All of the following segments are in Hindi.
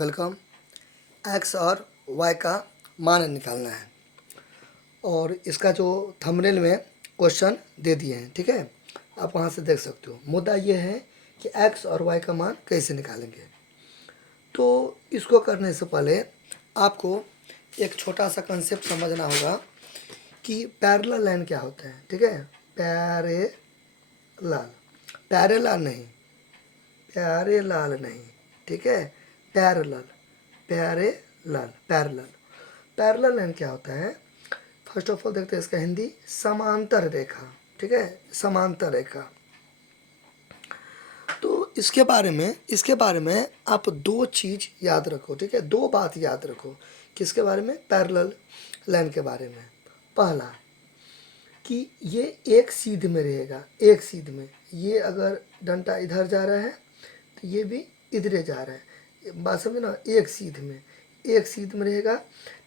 वेलकम। एक्स और वाई का मान निकालना है और इसका जो थंबनेल में क्वेश्चन दे दिए हैं, ठीक है, आप वहाँ से देख सकते हो। मुद्दा ये है कि एक्स और वाई का मान कैसे निकालेंगे। तो इसको करने से पहले आपको एक छोटा सा कंसेप्ट समझना होगा कि पैरेलल लाइन क्या होता है, ठीक है। पैरेलल, पैरेलल नहीं, पैरेलल नहीं, ठीक है, parallel, parallel, parallel. Parallel line क्या होता है, फर्स्ट ऑफ ऑल देखते हैं इसका हिंदी, समांतर रेखा, ठीक है, समांतर रेखा। तो इसके बारे में आप दो चीज़ याद रखो, ठीक है, दो बात याद रखो। किसके बारे में? पैरेलल लाइन के बारे में। पहला कि ये एक सीध में रहेगा, एक सीध में। ये अगर डंडा इधर जा रहा है तो ये भी इधरे जा रहा है, बात समझे ना, एक सीध में, एक सीध में रहेगा,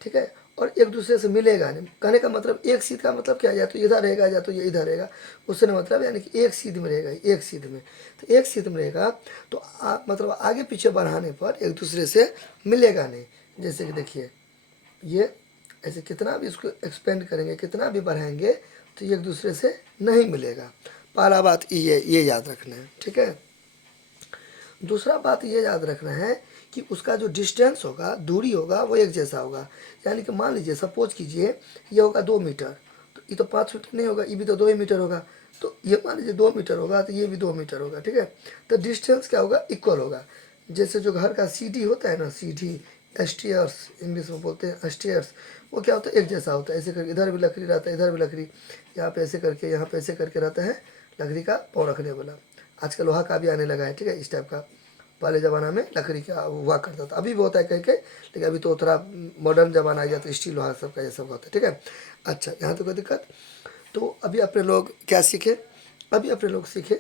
ठीक है, और एक दूसरे से मिलेगा नहीं। कहने का मतलब एक सीध का मतलब क्या है, या तो इधर रहेगा या तो ये इधर रहेगा, उससे मतलब यानी कि एक सीध में रहेगा, एक सीध में। तो एक सीध में रहेगा तो मतलब आगे पीछे बढ़ाने पर एक दूसरे से मिलेगा नहीं। जैसे कि देखिए, ये ऐसे कितना भी इसको एक्सपेंड करेंगे, कितना भी बढ़ाएंगे तो ये एक दूसरे से नहीं मिलेगा। पहला बात ये याद रखना है, ठीक है। दूसरा बात ये याद रखना है कि उसका जो डिस्टेंस होगा, दूरी होगा, वो एक जैसा होगा। यानी कि मान लीजिए, सपोज कीजिए ये होगा 2 मीटर, तो ये तो 5 मीटर नहीं होगा, ये भी तो 2 ही मीटर होगा। तो ये मान लीजिए 2 मीटर होगा तो ये भी 2 मीटर होगा, ठीक है। तो डिस्टेंस क्या होगा, इक्वल होगा। जैसे जो घर का सीढ़ी होता है ना, सीढ़ी, स्टेयर्स इंग्लिश में बोलते हैं, स्टेयर्स, वो क्या होता है, एक जैसा होता है। ऐसे करके इधर भी लकड़ी रहता है, इधर भी लकड़ी, यहाँ पे ऐसे करके, यहाँ पे ऐसे करके रहता है लकड़ी का पाँव रखने वाला। आजकल लोहा का भी आने लगा है, ठीक है, इस टाइप का। पहले ज़माना में लकड़ी का हुआ करता था, अभी भी होता है कहीं कहीं, लेकिन अभी तो थोड़ा मॉडर्न ज़माना आ गया तो स्टील लोहा सब का ये सब होता है, ठीक है। अच्छा, यहाँ तो कोई दिक्कत। तो अभी अपने लोग क्या सीखे, अभी अपने लोग सीखे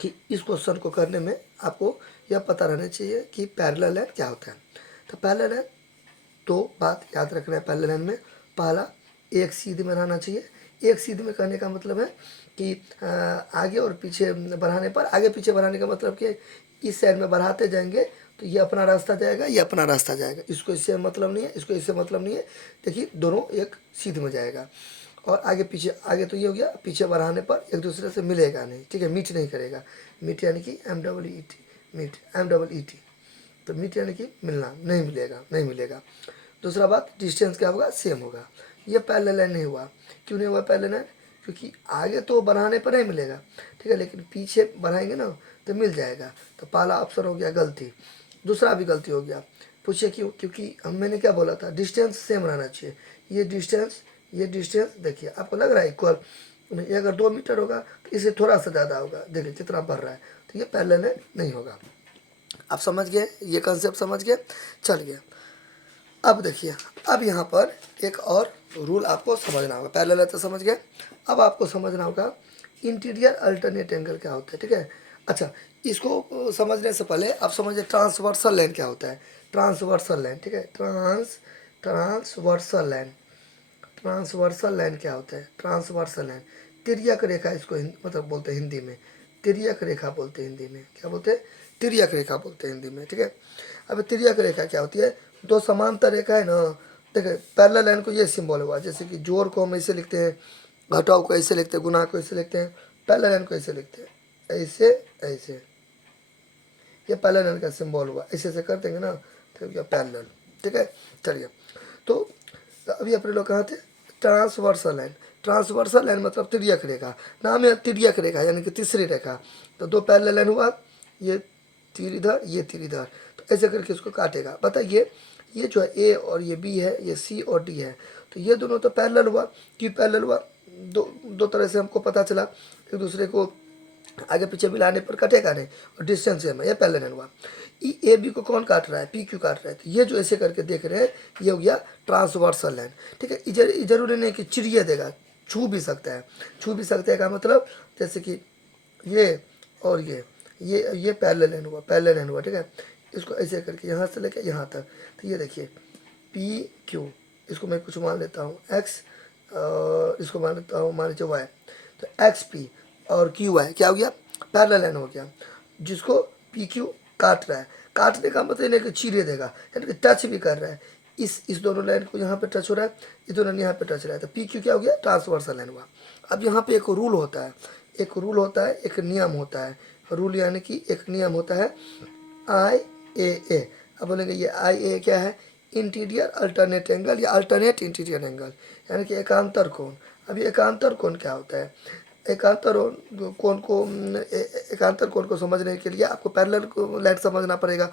कि इस क्वेश्चन को करने में आपको यह पता रहना चाहिए कि पैरेलल लाइन क्या होता है। तो पैरेलल लाइन, तो बात याद रखना है पैरेलल लाइन में। पहला, एक सीध में रहना चाहिए। एक सीध में कहने का मतलब है कि आगे और पीछे बढ़ाने पर, आगे पीछे बढ़ाने का मतलब कि इस साइड में बढ़ाते जाएंगे तो ये अपना रास्ता जाएगा, ये अपना रास्ता जाएगा। इसको इससे मतलब नहीं है, इसको इससे मतलब नहीं है। देखिए, दोनों एक सीध में जाएगा। और आगे पीछे, आगे तो ये हो गया, पीछे बढ़ाने पर एक दूसरे से मिलेगा नहीं, ठीक है, मीट नहीं करेगा। मीट यानी कि MEET, मीट, MEET। तो मीट यानी कि मिलना, नहीं मिलेगा, नहीं मिलेगा। दूसरा बात, डिस्टेंस क्या होगा, सेम होगा। ये पैरेलल लाइन नहीं हुआ। क्यों नहीं हुआ पैरेलल लाइन? क्योंकि आगे तो बढ़ाने पर नहीं मिलेगा, ठीक है, लेकिन पीछे बढ़ाएंगे ना तो मिल जाएगा। तो पहला ऑप्शन हो गया गलती। दूसरा भी गलती हो गया। पूछिए क्यों? क्योंकि मैंने क्या बोला था, डिस्टेंस सेम रहना चाहिए। ये डिस्टेंस, ये डिस्टेंस देखिए, आपको लग रहा है इक्वल। ये अगर 2 मीटर होगा तो इसे थोड़ा सा ज़्यादा होगा, देखिए कितना बढ़ रहा है। तो ये पैरेलल लाइन नहीं होगा। आप समझ गए, ये कंसेप्ट समझ गए, चलिए। अब देखिए, अब यहाँ पर एक और रूल आपको समझना होगा। पैरेलल तो समझ गए, अब आपको समझना होगा इंटीरियर अल्टरनेट एंगल क्या होता है, ठीक है। अच्छा, इसको समझने से पहले आप समझिए ट्रांसवर्सल लाइन क्या होता है। ट्रांसवर्सल लाइन, ठीक है, ट्रांसवर्सल लाइन, ट्रांसवर्सल लाइन क्या होता है, ट्रांसवर्सल लाइन, तिर्यक रेखा इसको मतलब बोलते हैं हिंदी में, तिर्यक रेखा बोलते हैं हिंदी में। क्या बोलते हैं? तिर्यक रेखा बोलते हैं हिंदी में, ठीक है। अब तिर्यक रेखा क्या होती है, दो समांतर रेखा है ना। देखिए, पैरेलल लाइन को ये सिंबल हुआ, जैसे कि जोड़ को हम ऐसे लिखते हैं, घटाव को ऐसे लिखते हैं, गुणा को ऐसे लिखते हैं, पैरेलल लाइन को ऐसे लिखते हैं, ऐसे ऐसे। ये पैरेलल लाइन का सिंबल हुआ, ऐसे ऐसे कर देंगे ना तो क्या पैरेलल, ठीक है। चलिए, तो अभी अपने लोग कहाँ थे, ट्रांसवर्सल लाइन। ट्रांसवर्सल लाइन मतलब तिर्यक रेखा, नाम है तिर्यक रेखा यानी कि तीसरी रेखा। तो दो पैरेलल लाइन हुआ, ये तीर इधर, ये तीर इधर, तो ऐसे करके इसको काटेगा। बताइए, ये जो है ए और ये बी है, ये सी और डी है, तो ये दोनों तो पैरेलल हुआ। क्यों पैरेलल हुआ? दो तरह से हमको पता चला, एक दूसरे को आगे पीछे मिलाने पर कटेगा नहीं, और डिस्टेंस सेम है, ये पैरेलल लाइन हुआ। ए बी को कौन काट रहा है, पी क्यू काट रहा है। तो ये जो ऐसे करके देख रहे हैं, ये हो गया ट्रांसवर्सल लाइन, ठीक है। जरूरी नहीं कि चिड़िया देगा, छू भी सकता है। छू भी सकता है का मतलब, जैसे कि ये और ये पैरेलल लाइन हुआ, पैरेलल लाइन हुआ, ठीक है। इसको ऐसे करके यहाँ से लेके यहाँ तक, तो ये देखिए पी क्यू, इसको मैं कुछ मान लेता हूँ एक्स, इसको मान लेता हूँ, मान लीजिए वाई। तो एक्स पी और क्यू वाई क्या हो गया, पैरेलल लाइन हो गया, जिसको पी क्यू काट रहा है। काटने का मतलब नहीं कि चीरे देगा, यानी कि टच भी कर रहा है। इस दोनों लाइन को यहाँ पे टच हो रहा है, ये दोनों यहाँ पे टच रहा है, तो पी क्यू क्या हो गया, ट्रांसवर्सल लाइन हुआ। अब यहाँ पे एक रूल होता है, एक रूल होता है, एक नियम होता है। रूल यानी कि एक नियम होता है IA। अब बोलेंगे ये IA क्या है, इंटीरियर अल्टरनेट एंगल या अल्टरनेट इंटीरियर एंगल, यानी कि एकांतर कोण। अब ये एकांतर कोण क्या होता है, एकांतर कोण को एकांतर कोण को समझने के लिए आपको पैरेलल लाइन समझना पड़ेगा,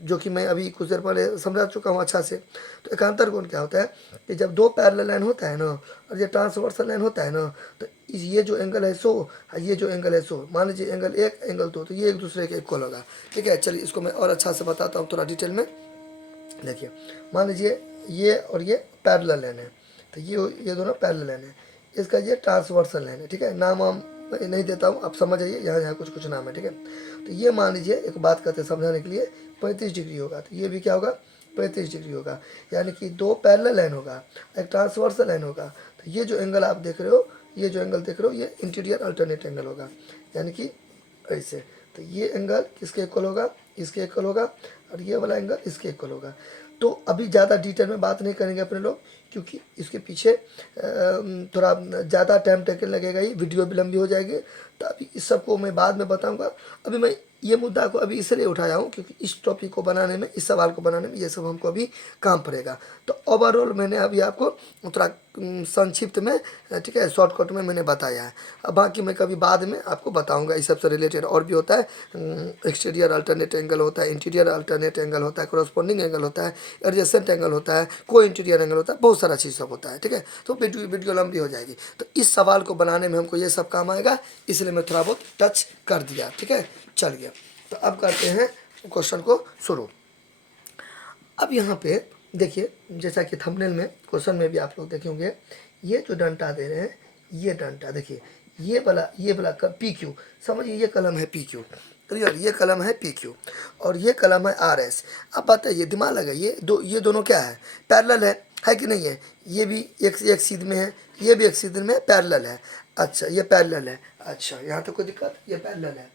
जो कि मैं अभी कुछ देर पहले समझा चुका हूँ अच्छा से। तो एकांतर कोण क्या होता है कि जब दो पैरेलल लाइन होता है ना और ये ट्रांसवर्सल लाइन होता है ना, तो ये जो एंगल है 100, ये जो एंगल है 100, मान लीजिए एंगल 1 एंगल 2, तो ये एक दूसरे के इक्वल होगा। ठीक है, चलिए इसको मैं और अच्छा से बताता हूँ थोड़ा डिटेल में। देखिए, मान लीजिए ये और ये पैरेलल लाइन है, तो ये दोनों पैरेलल लाइन है, इसका ये ट्रांसवर्सल लाइन है। ठीक है, नाम वाम मैं नहीं देता हूँ, आप समझ आइए, यहाँ यहाँ कुछ कुछ नाम है। ठीक है, तो ये मान लीजिए एक बात करते हैं समझाने के लिए, 35 डिग्री होगा, तो ये भी क्या होगा, 35 डिग्री होगा, यानी कि दो पैरेलल लाइन होगा, एक ट्रांसवर्सल लाइन होगा। तो ये जो एंगल आप देख रहे हो, ये जो एंगल देख रहे हो, ये इंटीरियर अल्टरनेट एंगल होगा, यानी कि ऐसे। तो ये एंगल किसके इक्वल होगा, इसके इक्वल होगा, और ये वाला एंगल इसके इक्वल होगा। तो अभी ज़्यादा डिटेल में बात नहीं करेंगे अपने लोग, क्योंकि इसके पीछे थोड़ा ज़्यादा टाइम टेकन लगेगा, ये वीडियो भी लंबी हो जाएगी। तो अभी इस सबको मैं बाद में बताऊंगा। अभी मैं ये मुद्दा को अभी इसलिए उठाया हूँ क्योंकि इस टॉपिक को बनाने में, इस सवाल को बनाने में ये सब हमको अभी काम पड़ेगा। तो ओवरऑल मैंने अभी आपको थोड़ा संक्षिप्त में, ठीक है, शॉर्टकट में मैंने बताया है। अब बाकी मैं कभी बाद में आपको बताऊंगा, इस सब से रिलेटेड और भी होता है। एक्सटीरियर अल्टरनेट एंगल होता है, इंटीरियर अल्टरनेट एंगल होता है, कॉरस्पॉन्डिंग एंगल होता है, एडजेसेंट एंगल होता है, को इंटीरियर एंगल होता है, बहुत सारा चीज़ सब होता है। ठीक है, तो वीडियो लंबी हो जाएगी। तो इस सवाल को बनाने में हमको ये सब काम आएगा, इसलिए मैं थोड़ा बहुत टच कर दिया। ठीक है, चल गया। तो अब करते हैं क्वेश्चन को शुरू। अब यहाँ पे देखिए, जैसा कि थंबनेल में क्वेश्चन में भी आप लोग देखे होंगे, ये जो डंटा दे रहे हैं, ये डंटा देखिए, ये वाला पी क्यू, समझिए ये कलम है पी क्यू, क्लियर, ये कलम है पी क्यू और ये कलम है आर एस। अब बताइए, दिमाग लगाइए, ये दोनों क्या है, पैरेलल है कि नहीं है। ये भी एक सीध में है, ये भी एक सीध में पैरेलल है। अच्छा, ये पैरेलल है, अच्छा यहाँ तो कोई दिक्कत, ये पैरेलल है।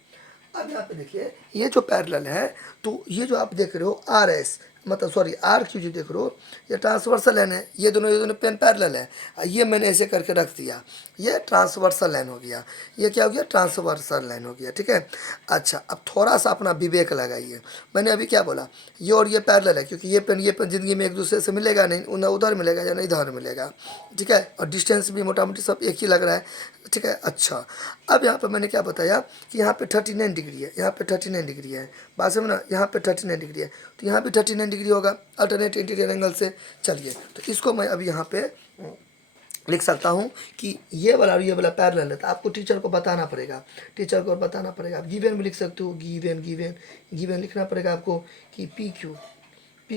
अब यहाँ पे देखिए, ये जो पैरेलल है, तो ये जो आप देख रहे हो आर एस, मतलब सॉरी आर क्यू जो देख रहे हो, ये ट्रांसवर्सल लाइन है, ये दोनों पेन पैरेलल है। ये मैंने ऐसे करके रख दिया, ये ट्रांसवर्सल लाइन हो गया, ये क्या हो गया, ट्रांसवर्सल लाइन हो गया। ठीक है, अच्छा अब थोड़ा सा अपना विवेक लगाइए। मैंने अभी क्या बोला, ये और ये पैरेलल है, क्योंकि ये पेन ज़िंदगी में एक दूसरे से मिलेगा नहीं, ना उधर मिलेगा या ना इधर मिलेगा। ठीक है, और डिस्टेंस भी मोटा मोटी सब एक ही लग रहा है। ठीक है, अच्छा अब यहाँ पर मैंने क्या बताया कि यहाँ पे 39 डिग्री है, यहाँ पे 39 डिग्री है, बात समझ ना, यहाँ पे 39 डिग्री है, तो यहाँ भी 39 डिग्री होगा अल्टरनेट इंटीरियर एंगल से। चलिए, तो इसको मैं अभी यहाँ पे लिख सकता हूँ कि ये वाला और ये वाला पैरेलल है। तो आपको टीचर को बताना पड़ेगा, टीचर को बताना पड़ेगा। आप गिवन भी लिख सकते हो, गिवन लिखना पड़ेगा आपको कि पी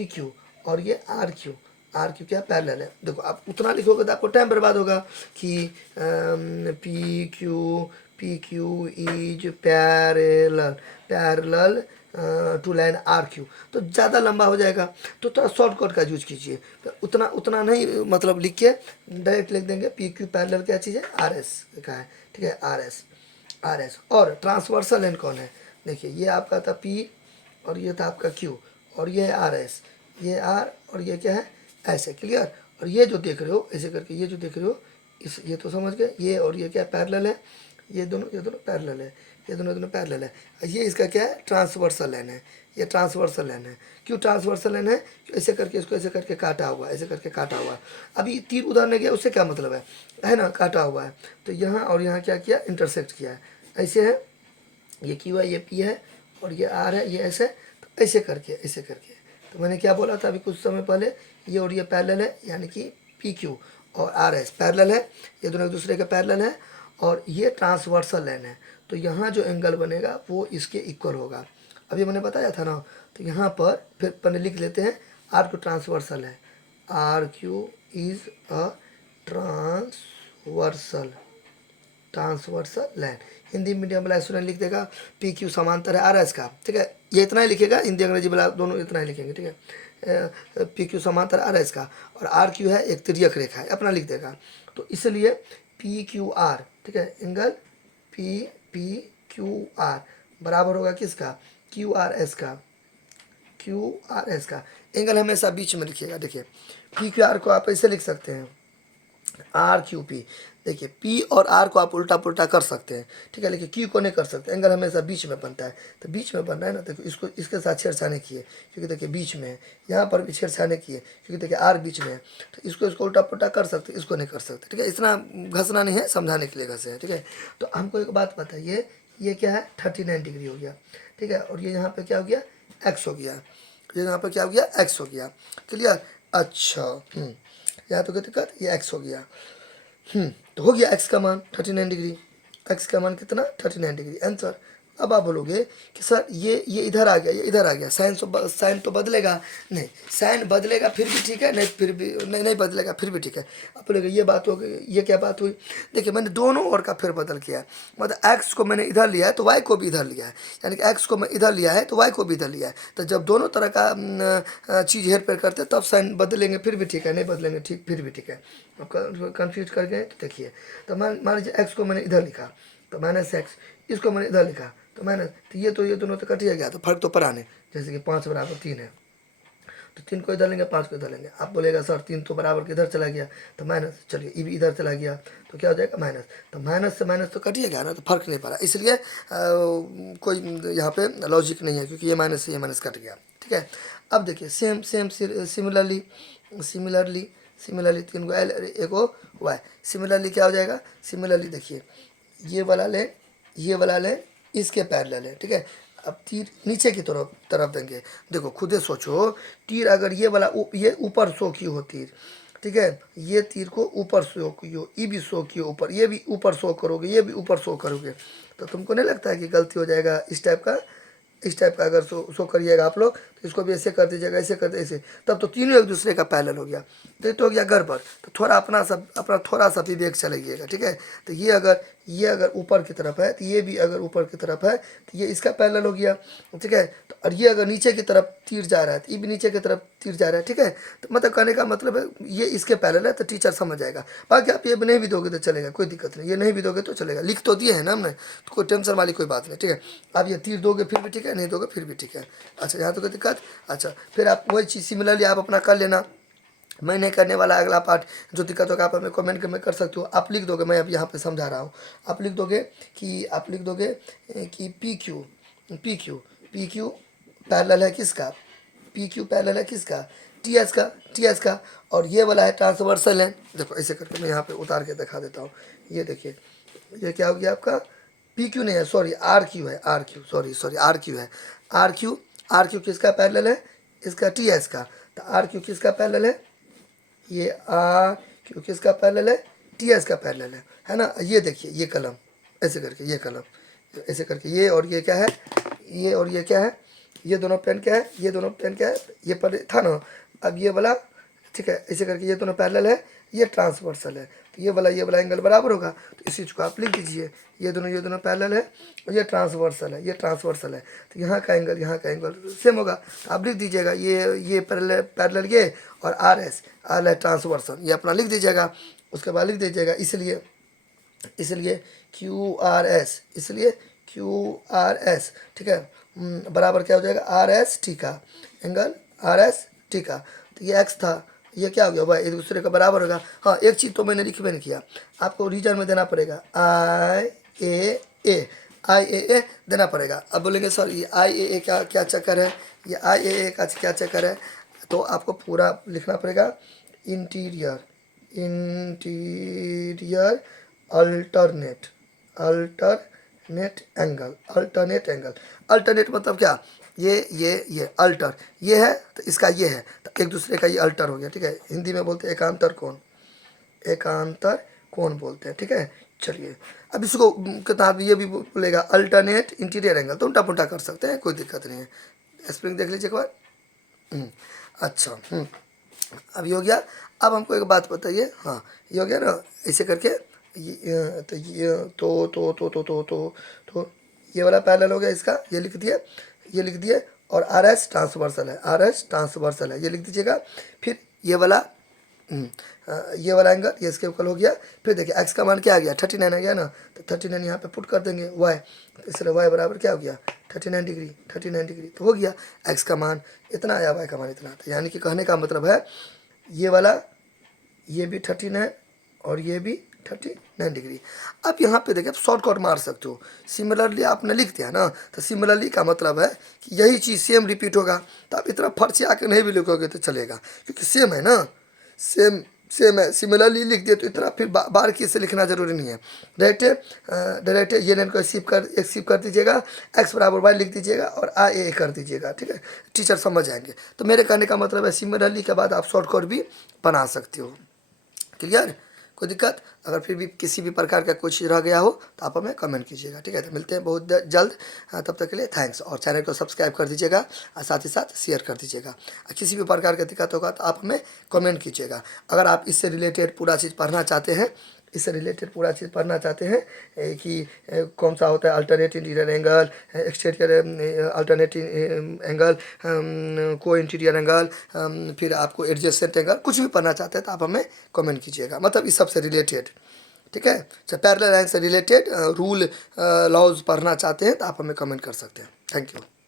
क्यू और ये आर क्यू क्या पैरेलल है। देखो आप उतना लिखोगे तो आपको टाइम बर्बाद होगा कि P Q is parallel to line R Q, तो ज़्यादा लंबा हो जाएगा। तो थोड़ा शॉर्टकट का यूज कीजिए, तो उतना नहीं मतलब लिख के डायरेक्ट लिख देंगे पी क्यू पैरेलल क्या चीज़ है, आर एस का है। ठीक है, आर एस और ट्रांसवर्सल लाइन कौन है, देखिए ये आपका था पी और ये था आपका क्यू और ये है आर एस, ये आर और ये क्या है, ऐसे, क्लियर। और ये जो देख रहे हो ऐसे करके, ये जो देख रहे हो इस, ये तो समझ गए, ये और ये क्या पैरेलल है, ये दोनों पैरेलल है, ये दोनों पैरेलल है। ये इसका क्या है, ट्रांसवर्सल लाइन है, ये ट्रांसवर्सल लाइन है। क्यों ट्रांसवर्सल लाइन है, ऐसे करके इसको ऐसे करके काटा हुआ है, ऐसे करके काटा हुआ है। अभी तीर उधर नहीं गया, उससे क्या मतलब है ना, काटा हुआ है। तो यहाँ और यहाँ क्या किया, इंटरसेक्ट किया है, ऐसे है, ये क्यू है, ये पी है और ये आर है, ये ऐसे, तो ऐसे करके। तो मैंने क्या बोला था अभी कुछ समय पहले, ये और ये पैरेलल है, यानी कि पी क्यू और आर एस पैरेलल है, ये दोनों एक दूसरे के पैरेलल है और ये ट्रांसवर्सल लाइन है। तो यहाँ जो एंगल बनेगा वो इसके इक्वल होगा। अभी मैंने बताया था ना, तो यहाँ पर फिर पहले लिख लेते हैं, आर क्यू ट्रांसवर्सल है, R Q is a transversal line. Hindi medium वाला स्टूडेंट लिख देगा पी क्यू समांतर है आर एस का। ठीक है, ये इतना ही लिखेगा, हिंदी अंग्रेजी वाला दोनों इतना ही लिखेंगे। ठीक है, पी क्यू समांतर आर एस का और आर क्यू है एक तिर्यक रेखा है, अपना लिख देगा। तो इसलिए पी क्यू आर, ठीक है, एंगल पी क्यू आर बराबर होगा किसका, क्यू आर एस का। क्यू आर एस का एंगल हमेशा बीच में लिखिएगा। देखिए पी क्यू आर को आप ऐसे लिख सकते हैं, आर क्यू पी। देखिए पी और आर को आप उल्टा पुल्टा कर सकते हैं, ठीक है, लेकिन क्यू को नहीं कर सकते। एंगल हमेशा बीच में बनता है, तो बीच में बन रहा है ना, तो इसको इसके साथ छेड़छाड़ी किए क्योंकि देखिए बीच में है। यहाँ पर भी छेड़छाड़ी किए क्योंकि देखिए आर बीच में है, तो इसको इसको उल्टा पुल्टा कर सकते, इसको नहीं कर सकते, ठीक है। इतना घसना नहीं है, समझाने के लिए घसे हैं, ठीक है। तो हमको एक बात बताइए, ये क्या है 39 डिग्री हो गया, ठीक है, और ये यहाँ पे क्या हो गया एक्स हो गया, ये यहाँ पे क्या हो गया एक्स हो गया, क्लियर। अच्छा यहाँ तो क्या दिक्कत, ये एक्स हो गया। तो हो गया एक्स का मान 39 डिग्री, एक्स का मान कितना 39 डिग्री आंसर। अब आप बोलोगे कि सर ये इधर आ गया, ये इधर आ गया, साइन तो बदलेगा नहीं, साइन बदलेगा फिर भी ठीक है, नहीं फिर भी नहीं बदलेगा फिर भी ठीक है। आप बोलोगे ये बात हो गई, ये क्या बात हुई। देखिए मैंने दोनों ओर का फिर बदल किया है, मतलब एक्स को मैंने इधर लिया है तो वाई को भी इधर लिया है, यानी कि एक्स को मैं इधर लिया है तो वाई को भी इधर लिया है। तो जब दोनों तरह का चीज़ हेर फेर करते तब साइन बदलेंगे फिर भी ठीक है, नहीं बदलेंगे ठीक फिर भी ठीक है। आप कन्फ्यूज कर गए तो देखिए, तो मान लीजिए एक्स को मैंने इधर लिखा तो माइनस एक्स, इसको मैंने इधर लिखा तो माइनस, तो ये दोनों तो कटिए गया, तो फर्क तो पड़ा नहीं। जैसे कि 5 बराबर 3 है, तो 3 को इधर लेंगे 5 को इधर लेंगे। आप बोलेगा सर 3 तो बराबर किधर चला गया, तो माइनस, चलिए ये भी इधर चला गया तो क्या हो जाएगा माइनस, तो माइनस से माइनस तो कटिए गया ना, तो फर्क नहीं पड़ा, इसलिए कोई यहाँ पे लॉजिक नहीं है क्योंकि ये माइनस से ये माइनस कट गया, ठीक है। अब देखिए same same similarly similarly similarly 3 को एल एक को वाई, सिमिलरली क्या हो जाएगा, सिमिलरली देखिए ये वाला लें, ये वाला लें, इसके पैरेलल है, ठीक है। अब तीर नीचे की तरफ देंगे, देखो खुदे सोचो, तीर अगर ये वाला ये ऊपर सो की हो तीर, ठीक है, ये तीर को ऊपर सो की हो, ये भी सो की हो ऊपर, ये भी ऊपर सो करोगे, ये भी ऊपर सो करोगे, तो तुमको नहीं लगता है कि गलती हो जाएगा इस टाइप का, इस टाइप का अगर सो करिएगा आप लोग, तो इसको भी ऐसे कर दीजिएगा, ऐसे कर ऐसे, तब तो तीनों एक दूसरे का पैरेलल हो गया, तो ये तो हो गया गड़बड़। तो थोड़ा अपना थोड़ा सा विवेक चलाइएगा, ठीक है। तो ये अगर ऊपर की तरफ है तो ये भी अगर ऊपर की तरफ है तो ये इसका पैरेलल हो गया, ठीक है। तो और ये अगर नीचे की तरफ तीर जा रहा है तो ये भी नीचे की तरफ तीर जा रहा है, ठीक है। तो मतलब कहने का मतलब है ये इसके पैरेलल है, तो टीचर समझ जाएगा। बाकी आप ये नहीं भी दोगे तो चलेगा, कोई दिक्कत नहीं, ये नहीं भी दोगे तो चलेगा, लिख तो दिए है ना हमने, तो कोई टेंशन वाली कोई बात नहीं, ठीक है। आप ये तीर दोगे फिर भी ठीक है, नहीं दोगे फिर भी ठीक है। अच्छा यहाँ तो कोई दिक्कत। अच्छा फिर आप वही चीज़ सिमिलरली आप अपना कर लेना, मैं नहीं करने वाला अगला पार्ट, जो दिक्कत होगा आप हमें कमेंट में कर सकते हो। आप लिख दोगे, मैं अब यहाँ पे समझा रहा हूँ, आप लिख दोगे कि पी क्यू पैरेलल है किसका, पी क्यू पैरेलल है किसका, टी एस का, और ये वाला है ट्रांसवर्सल है। देखो ऐसे करके मैं यहाँ पे उतार के दिखा देता हूँ, ये देखिए ये क्या हो गया आपका, पी क्यू नहीं है, सॉरी आर क्यू है, R Q sorry R Q है, आर क्यू किसका पैरेलल है, इसका टी एस का। तो आर क्यू किसका पैरेलल है, ये आर क्यू किसका पैरेलल है, टी एस का पैरेलल है ना। ये देखिए ये कलम ऐसे करके, ये कलम ऐसे करके, ये और ये क्या है, ये और ये क्या है, ये दोनों पेन क्या है, ये दोनों पेन क्या है, ये पर था ना, अब ये वाला, ठीक है, ऐसे करके ये दोनों पैरेलल है, ये ट्रांसवर्सल है, तो ये वाला एंगल बराबर होगा, तो इस चीज़ को आप लिख दीजिए, ये दोनों पैरेलल है और ये ट्रांसवर्सल है, तो यहाँ का एंगल सेम होगा, तो आप लिख दीजिएगा ये पैरेलल ये और आर एस ट्रांसवर्सल, ये अपना लिख दीजिएगा। उसके बाद लिख दीजिएगा इसलिए क्यू आर एस, ठीक है, बराबर क्या हो जाएगा आर एस टी का, एंगल आर एस टी का। तो ये एक्स था, ये क्या हो गया भाई, एक दूसरे का बराबर होगा। हाँ एक चीज़ तो मैंने लिखी नहीं किया, आपको रीजन में देना पड़ेगा आई ए देना पड़ेगा। अब बोलेंगे सर ये आई ए का क्या चक्कर है, ये आई ए का क्या चक्कर है, तो आपको पूरा लिखना पड़ेगा इंटीरियर अल्टरनेट अल्टरनेट मतलब क्या, ये अल्टर ये है तो इसका ये है, तो एक दूसरे का ये अल्टर हो गया, ठीक है। हिंदी में बोलते हैं एकांतर कोण बोलते हैं, ठीक है। चलिए अब इसको किताब ये भी बोलेगा अल्टरनेट इंटीरियर एंगल, तो उल्टा पुल्टा कर सकते हैं, कोई दिक्कत नहीं है। स्प्रिंग देख लीजिए एक बार। अच्छा अब ये हो गया। अब हमको एक बात बताइए, हाँ ये हो गया ना, ऐसे करके तो ये तो ये वाला पैरेलल हो गया इसका, ये लिख दिए और आर एस ट्रांसवर्सल है, ये लिख दीजिएगा। फिर ये वाला एंगल ये इसके इक्वल हो गया। फिर देखिए एक्स का मान क्या आ गया 39 आ गया ना, तो 39 यहाँ पे पुट कर देंगे वाई, तो इसलिए वाई बराबर क्या हो गया 39 डिग्री, 39 डिग्री तो हो गया। एक्स का मान इतना आया, वाई का मान इतना आता, यानी कि कहने का मतलब है ये वाला, ये भी 39 और ये भी 39 डिग्री। अब यहाँ पे देखिए आप शॉर्टकट मार सकते हो। सिमिलरली आपने लिख दिया ना, तो सिमिलरली का मतलब है कि यही चीज़ सेम रिपीट होगा। तो आप इतना फर्ची आके नहीं भी लिखोगे तो चलेगा, क्योंकि सेम है ना, सेम सेम है। सिमिलरली लिख दिए तो इतना फिर बार की से लिखना जरूरी नहीं है। डायरेक्ट ये लाइन को एक्सिप कर दीजिएगा, एक्स बराबर वाई लिख दीजिएगा और ए कर दीजिएगा, ठीक है, टीचर समझ जाएंगे। तो मेरे कहने का मतलब है सिमिलरली के बाद आप शॉर्टकट भी बना सकते हो। क्लियर? कोई दिक्कत? अगर फिर भी किसी भी प्रकार का कोई चीज़ रह गया हो तो आप हमें कमेंट कीजिएगा, ठीक है। तो मिलते हैं बहुत जल्द। तब तक के लिए थैंक्स, और चैनल को सब्सक्राइब कर दीजिएगा और साथ ही साथ शेयर कर दीजिएगा। और किसी भी प्रकार का दिक्कत होगा तो आप हमें कमेंट कीजिएगा। अगर आप इससे रिलेटेड पूरा चीज़ पढ़ना चाहते हैं, इससे रिलेटेड पूरा चीज़ पढ़ना चाहते हैं कि कौन सा होता है alternate interior angle, exterior alternative angle, को इंटीरियर एंगल, फिर आपको एडजेसेंट एंगल, कुछ भी पढ़ना चाहते हैं तो आप हमें कमेंट कीजिएगा, मतलब इस सब से रिलेटेड, ठीक है। चाहे पैरेलल लाइन से रिलेटेड रूल लॉज पढ़ना चाहते हैं तो आप हमें कमेंट कर सकते हैं। Thank you.